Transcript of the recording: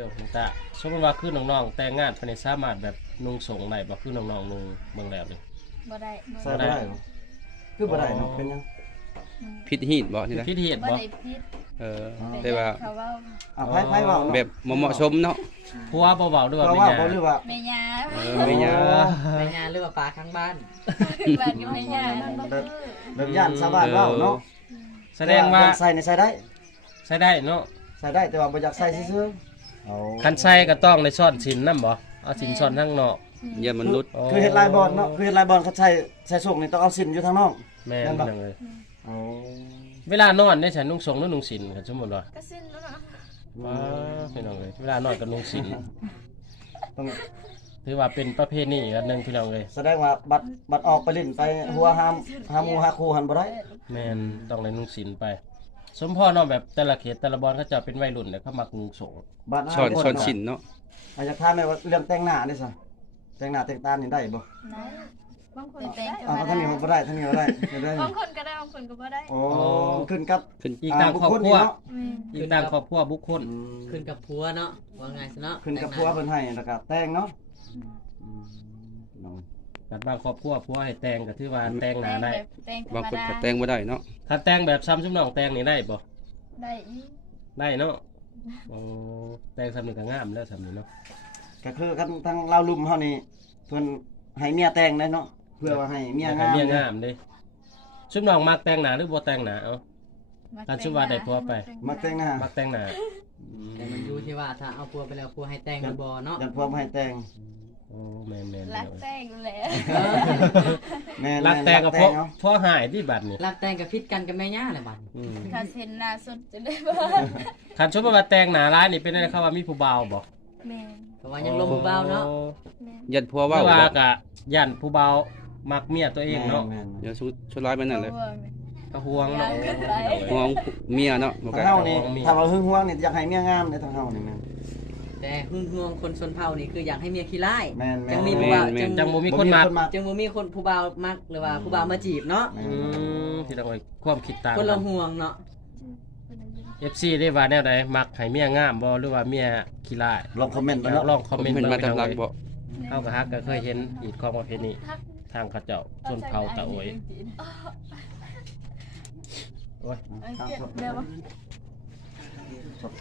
ดี๋ยวคุณตาสมมติว่าคือน้องๆแต่งงานภายในสามารถแบบนุ่งสงได้บ่คือน้องๆนุ่งเบิ่งแล้วนี่ บ่ได้ ใส่บ่ได้บ่คือบ่ได้เนาะเป็นหยัง ผิดหีดบ่นี่นะ พิธีเฮ็ด บ่ บ่ ได้ผิด แต่ว่า เขาว่า ไผเว้าเนาะ แบบบ่เหมาะสมเนาะ ผัวบ่เว้าด้วยว่า เพราะ เป็น ว่า หยัง บ่หรือว่า แม่ย่า ไม่ยา ไปงานหรือว่าปลาข้างบ้าน บ้านอยู่แม่ย่า แบบย่านชาวบ้านเว้าเนาะ แสดงว่า ใส่ในใส่ได้ ใช้ได้เนาะ ใส่ได้แต่ว่าบ่อยากใส่ซื่อๆเอา คันใส่ก็ต้องในซ่อนสินนำบ่เอาสินซ่อนข้างนอก อย่ามันหลุด คือเฮ็ดลายบอลเนาะคือเฮ็ดลายบอลเขาใส่ส่งนี่ต้องเอาสินอยู่ทางนอก แม่น นั่นบ่ จังเลย อ๋อ เวลานอนได้ฉันนุ่งสงหรือนุ่งสินกันสมมุติว่า ก็สิ้นแล้วเนาะ ว้าพี่น้องเอ้ยเวลานอนก็นุ่งสิน ต้อง ถือว่าเป็นประเพณีอันหนึงพี่น้องเอ้ย แสดงว่าบัตรออกไปเล่นไปหัวหามหมู่หาครูหันบ่ได้ แม่นต้องได้นุ่งสินไป สมพ่อเนาะแบบแต่ละเขตแต่ละบอนเขาจะเป็นวัยรุ่นเนี่ยเขามักนุ่งสง บัตร ช้อนชิ้นเนาะ อยากถามแม่ว่าเรื่องแต่งหน้านี่ซะแต่งหน้าแต่งตานี่ได้บ่ ได้บางคนได้ ท่านนี้บ่ได้ท่านนี้บ่ได้ได้ บางคนก็ได้บางคนก็บ่ได้ โอ้ขึ้นกับ ขึ้น อีกตามครอบครัว นี่เนาะ อีกตามครอบครัวบุคคล ขึ้นกับผัวเนาะว่าไงซะเนาะ ขึ้นกับผัวเพิ่นให้แล้วก็แต่งเนาะน้อง บางครอบครัวผัวให้แต่งก็ถือว่าแต่งหน้าได้ แต่งธร บาง รม คน ดา ก็แต่งบ่ได้เนาะ ถ้าแต่งแบบซ้ำซุมน้องแต่งนี่ได้บ่ ได้อีก ได้เนาะโอ้แต่งซ้ำนี่ก็งามแล้วซ้ำนี่เนาะ ก็คือกันทางลาวลุ่มเฮานี่เพิ่นให้เมียแต่งได้เนาะเพื่อว่าให้เมีย แต่ งาม เมียงามเด้ซุมน้องมักแต่งหน้าหรือบ่แต่งหน้าเอ้า การชื่อว่าได้ผัวไป มักแต่งหน้า มักแต่งหน้า แต่มันอยู่ที่ว่าถ้าเอาผัวไปแล้วผัวให้แต่งหรือบ่เนาะ ยันผัวบ่ให้แต่ง โอ้แม่นๆ รักแต่งแหละ แม่น รักแต่งกับ รั พ่อ เนาะ พ่อหายที่บัดนี่ รักแต่งกับพิษกันกับแม่ย่าแหละบัด อืม ถ้าเซ็นหน้าสุดจะได้บ่ คันสมมุติว่าแต่งหน้าร้ายนี่เป็นได้ครับว่ามีผู้บ่าวบ่ แม่ เพราะว่ายังลมเบาๆเนาะ แม่ ยันพัว ว่า เว้า ว่า บ่ กะย่านผู้บ่าวมักเมียตัวเองเนาะ แม่น อย่าชุดร้ายไปนั่นเลย ก็ห่วงเนาะ ห่วงเมียเนาะบ่ ๆ ก็ ทางเฮานี่ถ้าว่าหึงหวงนี่อยากให้เมียงามในทางเฮานี่แม่น แต่หึงหวงคนชนเผ่านี่คืออยากให้เมียขี้ร้าย แม่นๆ จังมีผู้บ่าวจัง จังบ่มีคนมัก จังบ่มีคนผู้บ่าวมักหรือว่าผู้บ่าวมาจีบเนาะ อืมที่ต้องไว้ความคิดต่าง คน กั ละ น ห่วงเนาะ FC ได้ว่าแนวใดมักให้เมียงามบ่หรือว่าเมียขี้ร้าย ลองคอมเมนต์ไป ล เนาะ องคอมเมนต์ เพิ่นมา พี่น้อง ตำรัก เอ้ย บ่ เฮาก็ฮักก็เคยเห็นอีกของประเพณีทางเขาเจ้าชนเผ่าตะโอยโอ้ย เก็บได้บ่